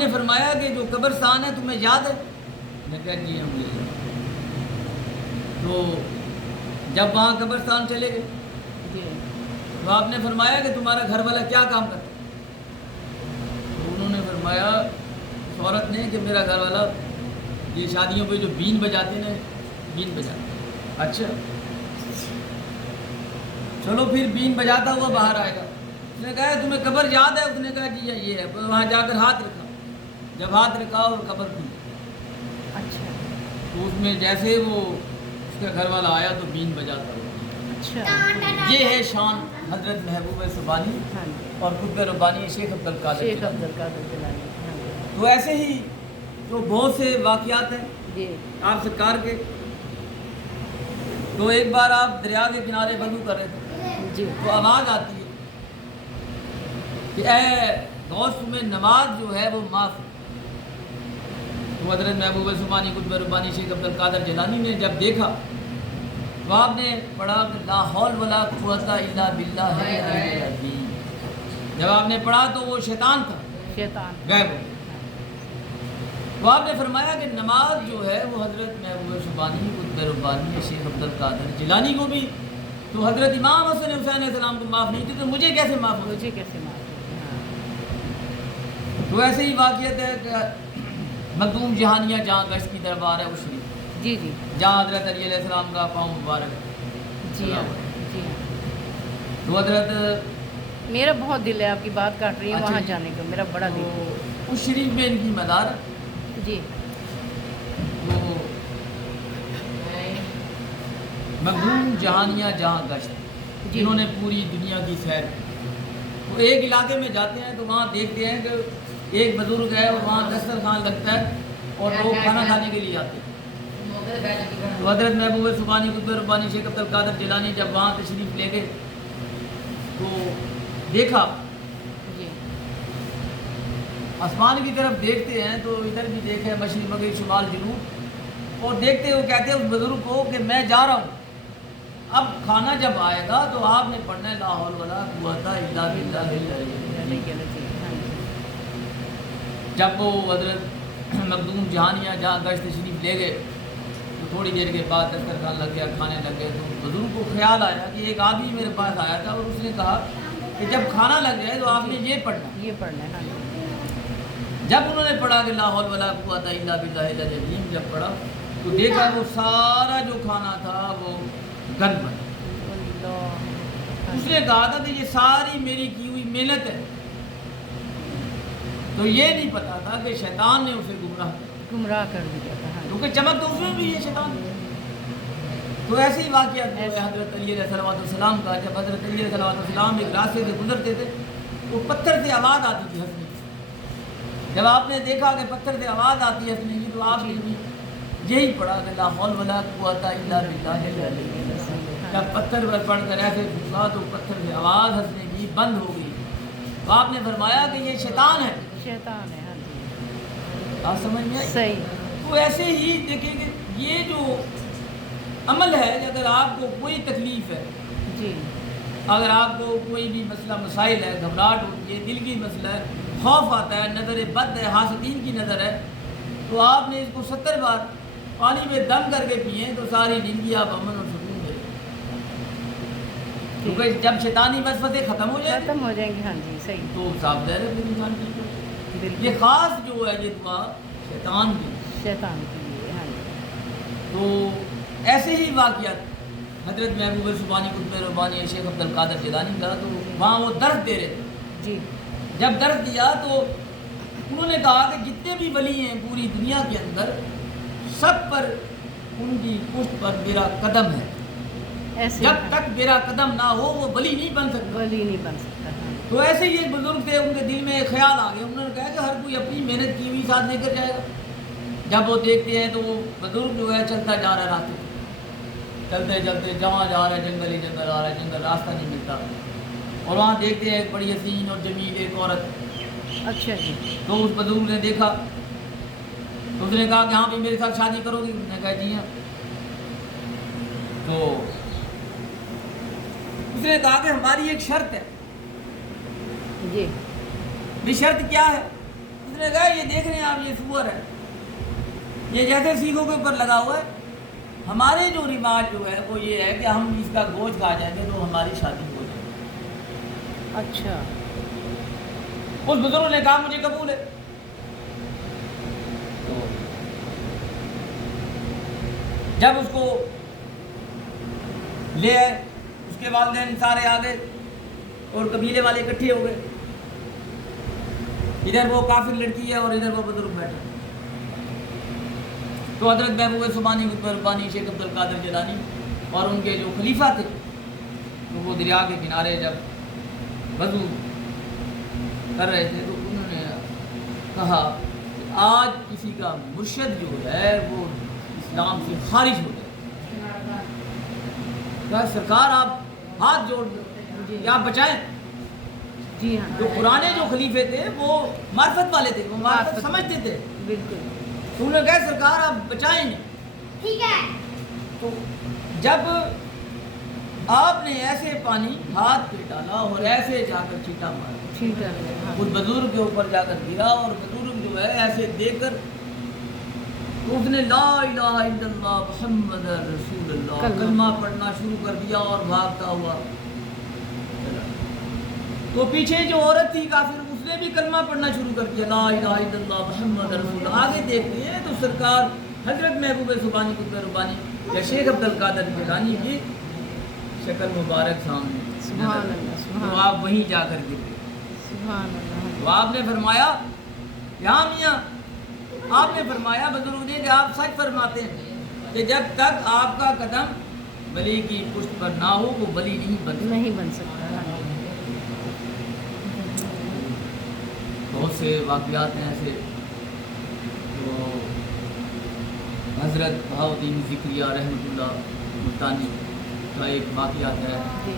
نے فرمایا کہ جو قبرستان ہے تمہیں یاد ہے؟ میں نے کہا جی ہم مجھے یاد ہے۔ تو جب وہاں قبرستان چلے گئے تو آپ نے فرمایا کہ تمہارا گھر والا کیا کام کرتا ہے؟ تو انہوں نے فرمایا اس عورت نے کہ میرا گھر والا یہ شادیوں پہ جو بین بجاتے ہیں بین بجاتے ہیں۔ اچھا چلو پھر بین بجاتا ہوا باہر آئے گا۔ اس نے کہا تمہیں قبر یاد ہے؟ اس نے کہا جی یہ ہے۔ وہاں جا کر ہاتھ رکھا، جب ہاتھ رکھا اور قبر کی اچھا تو اس میں جیسے وہ اس کا گھر والا آیا تو بین بجاتا ہوا۔ اچھا یہ ہے شان حضرت محبوب سبحانی ہاں جی اور قطب ربانی شیخ عبد القادر شیخ جیلانی۔ عبد القادر جیلانی ہاں جی تو ایسے ہی تو بہت سے واقعات ہیں جی آپ سرکار کے۔ تو ایک بار آپ دریا کے کنارے وضو کر رہے تھے جی تو آواز آتی ہے کہ اے غوث تمہیں نماز جو ہے وہ معاف ہے۔ تو حضرت محبوب سبحانی قطب ربانی شیخ عبد القادر جیلانی نے جب دیکھا تو آپ نے پڑھا کہ لا حول ولا قوت الا باللہ العلی العظیم۔ جب آپ نے پڑھا تو وہ شیطان تھا شیطان غائب ہو گیا۔ تو آپ نے فرمایا کہ نماز جو ہے وہ حضرت محبوب سبحانی قطب ربانی شیخ عبد القادر جیلانی کو بھی تو حضرت امام حسن حسین علیہ السلام کو معاف نہیں تھی تو مجھے کیسے معاف ہو؟ مجھے کیسے معاف ہاں تو ایسے ہی واقعات ہے کہ مخدوم جہانیہ جہاں گشت کی دربار ہے وہ شریف جی جی جہاں حضرت علی علیہ السلام کا پاؤں مبارک ہے۔ جی ہاں جی ہاں تو حضرت میرا بہت دل ہے آپ کی بات کاٹ رہی ہے اچھا وہاں جی۔ جانے کا میرا بڑا تو دل اس شریف میں ان کی مدار ہے۔ جی تو مخدوم جہانیہ جہاں گشت جی جنہوں نے پوری دنیا کی سیر کی، تو ایک علاقے میں جاتے ہیں تو وہاں دیکھتے ہیں کہ ایک بزرگ ہے اور وہاں دسترخوان لگتا ہے اور لوگ کھانا کھانے کے لیے آتے ہیں۔ تو حضرت محبوب سبحانی قطب ربانی شیخ عبد القادر جیلانی جب وہاں تشریف لے گئے تو دیکھا جی آسمان کی طرف دیکھتے ہیں تو ادھر بھی دیکھے مشرق مغرب شمال جنوب اور دیکھتے وہ کہتے ہیں اس بزرگ کو کہ میں جا رہا ہوں، اب کھانا جب آئے گا تو آپ نے پڑھنا ہے لا حول ولا قوت الا باللہ العلی العظیم۔ جب وہ حضرت مخدوم جہانیہ جہاں گشت تشریف لے گئے تو تھوڑی دیر کے بعد دسترخوان لگ گیا، کھانے لگ گئے۔ تو بزرگ کو خیال آیا کہ ایک آدمی میرے پاس آیا تھا اور اس نے کہا کہ جب کھانا لگ جائے تو آپ نے یہ پڑھنا۔ یہ پڑھنا ہے ہاں جی جب انہوں نے پڑھا کہ لا حول ولا قوت الا باللہ العلی العظیم جب پڑھا تو دیکھا وہ سارا جو کھانا تھا وہ گند بن۔ اللہ اس نے کہا تھا کہ یہ ساری میری کی ہوئی محنت ہے، تو یہ نہیں پتا تھا کہ شیطان نے اسے گمراہ کر دیا تھا ہاں جی کیونکہ چمک تو اس میں بھی ہے شیطان۔ تو ایسے ہی واقعات ہے حضرت علی علیہ السلام کا۔ جب حضرت علی علیہ السلام ایک راستے سے گزرتے تھے تو پتھر سے آواز آتی تھی ہنسنے کی۔ جب آپ نے دیکھا کہ پتھر سے آواز آتی ہے ہنسنے کی تو آپ نے بھی یہی پڑھا کہ لا حول ولا قوت الا باللہ العلی العظیم۔ جب پتھر پر پڑھ کر ایسے گھسا تو پتھر سے آواز ہنسنے کی بند ہو گئی۔ تو آپ نے فرمایا کہ یہ شیطان ہے۔ شیطان ہے ہاں جی آپ سمجھ میں آئی؟ صحیح تو ایسے ہی دیکھیں کہ یہ جو عمل ہے کہ اگر آپ کو کوئی تکلیف ہے، جی اگر آپ کو کوئی بھی مسئلہ مسائل ہے، گھبراہٹ ہوتی ہے، دل کی مسئلہ ہے، خوف آتا ہے، نظر بد ہے، حاسدین کی نظر ہے، تو آپ نے اس کو 70 بار پانی میں دم کر کے پئیں تو ساری زندگی آپ امن اور سکون میں رہیں۔ کیونکہ جب شیطانی وسوسے ختم ہو جائیں گے ختم ہو جائیں گے ہاں جی صحیح تو صاف ظاہر ہے پھر انسان ٹھیک ہے۔ بالکل یہ خاص جو ہے یہ دعا شیطان کی۔ شیطان کے لیے ہاں جی تو ایسے ہی واقعات حضرت محبوب سبحانی قطب ربانی شیخ عبد القادر جیلانی کا، تو وہاں وہ درس دے رہے تھے۔ جی جب درس دیا تو انہوں نے کہا کہ جتنے بھی ولی ہیں پوری دنیا کے اندر سب پر ان کی پشت پر میرا قدم ہے، ایسے جب تک میرا قدم نہ ہو وہ ولی نہیں بن سکتا۔ ولی نہیں بن سکتا ہاں تو ایسے ہی ایک بزرگ تھے، ان کے دل میں ایک خیال آ گیا، انہوں نے کہا کہ ہر کوئی اپنی محنت کی ہوئی ساتھ لے کر جائے گا۔ جب وہ دیکھتے ہیں تو وہ بزرگ جو ہے چلتا جا رہا ہے راستے، چلتے چلتے جہاں جا رہا ہے جنگل ہی جنگل آ رہا ہے، جنگل راستہ نہیں ملتا، اور وہاں دیکھتے ہیں ایک بڑی حسین اور جمیل ایک عورت۔ اچھا جی تو اس بزرگ نے دیکھا تو اس نے کہا کہ ہاں بھی میرے ساتھ شادی کرو گی؟ اس نے کہا جی ہاں۔ تو اس نے کہا کہ ہماری ایک شرط ہے۔ جی بھی شرط کیا ہے؟ اس نے کہا یہ دیکھ رہے ہیں آپ یہ سور ہے، یہ جیسے سیخوں کے اوپر لگا ہوا ہے، ہمارے جو رواج جو ہے وہ یہ ہے کہ ہم اس کا گوشت کھا جائیں گے تو ہماری شادی ہو جائے گی۔ اچھا اس بزرگ نے کہا مجھے قبول ہے۔ تو جب اس کو لے آئے، اس کے والدین سارے آ گئے اور قبیلے والے اکٹھے ہو گئے، ادھر وہ کافر لڑکی ہے اور ادھر وہ بزرگ بیٹھا۔ تو حضرت محبوب سبحانی قطب ربانی شیخ عبد القادر جیلانی اور ان کے جو خلیفہ تھے تو وہ دریا کے کنارے جب وضو کر رہے تھے تو انہوں نے کہا کہ آج کسی کا مرشد جو ہے وہ اسلام سے خارج ہو جائے، کہا سرکار آپ ہاتھ جوڑ دیں کہ آپ بچائیں۔ جی ہاں جو پرانے جو خلیفے تھے وہ معرفت والے تھے، وہ معرفت سمجھتے تھے، بالکل تو انہوں نے کہا سرکار آپ بچائیں نہیں۔ ٹھیک ہے، تو جب آپ نے ایسے پانی ہاتھ پہ ڈالا اور ایسے جا کر چھینٹا مارا، ٹھیک ہے ہاں اس بزرگ کے اوپر جا کر گرا اور بزرگ جو ہے ایسے دیکھ کر تو اس نے لا الہ الا اللہ محمد رسول اللہ کلمہ پڑھنا شروع کر دیا اور بھاگتا ہوا چلا۔ تو پیچھے جو عورت تھی کافر اس نے بھی کلمہ پڑھنا شروع کر دیا، لا الہ الا اللہ محمد رسول اللہ۔ آگے دیکھتے ہیں تو سرکار حضرت محبوب سبحانی قطب ربانی یا شیخ عبد القادر جیلانی کی شکل مبارک سامنے سبحان نظر۔ اللہ، سبحان تو اللہ، آپ وہیں جا کر گر گئے۔ سبحان اللہ، تو آپ نے فرمایا یہاں میاں، آپ نے فرمایا بزرگ نے کہ آپ سچ فرماتے ہیں کہ جب تک آپ کا قدم ولی کی پشت پر نہ ہو وہ ولی نہیں بن سکتا۔ نہیں بن سکتا ہاں بہت سے واقعات ہیں ایسے۔ تو حضرت بہاؤالدین ذکریہ رحمۃ اللہ ملتانی کا ایک واقعات ہے، جی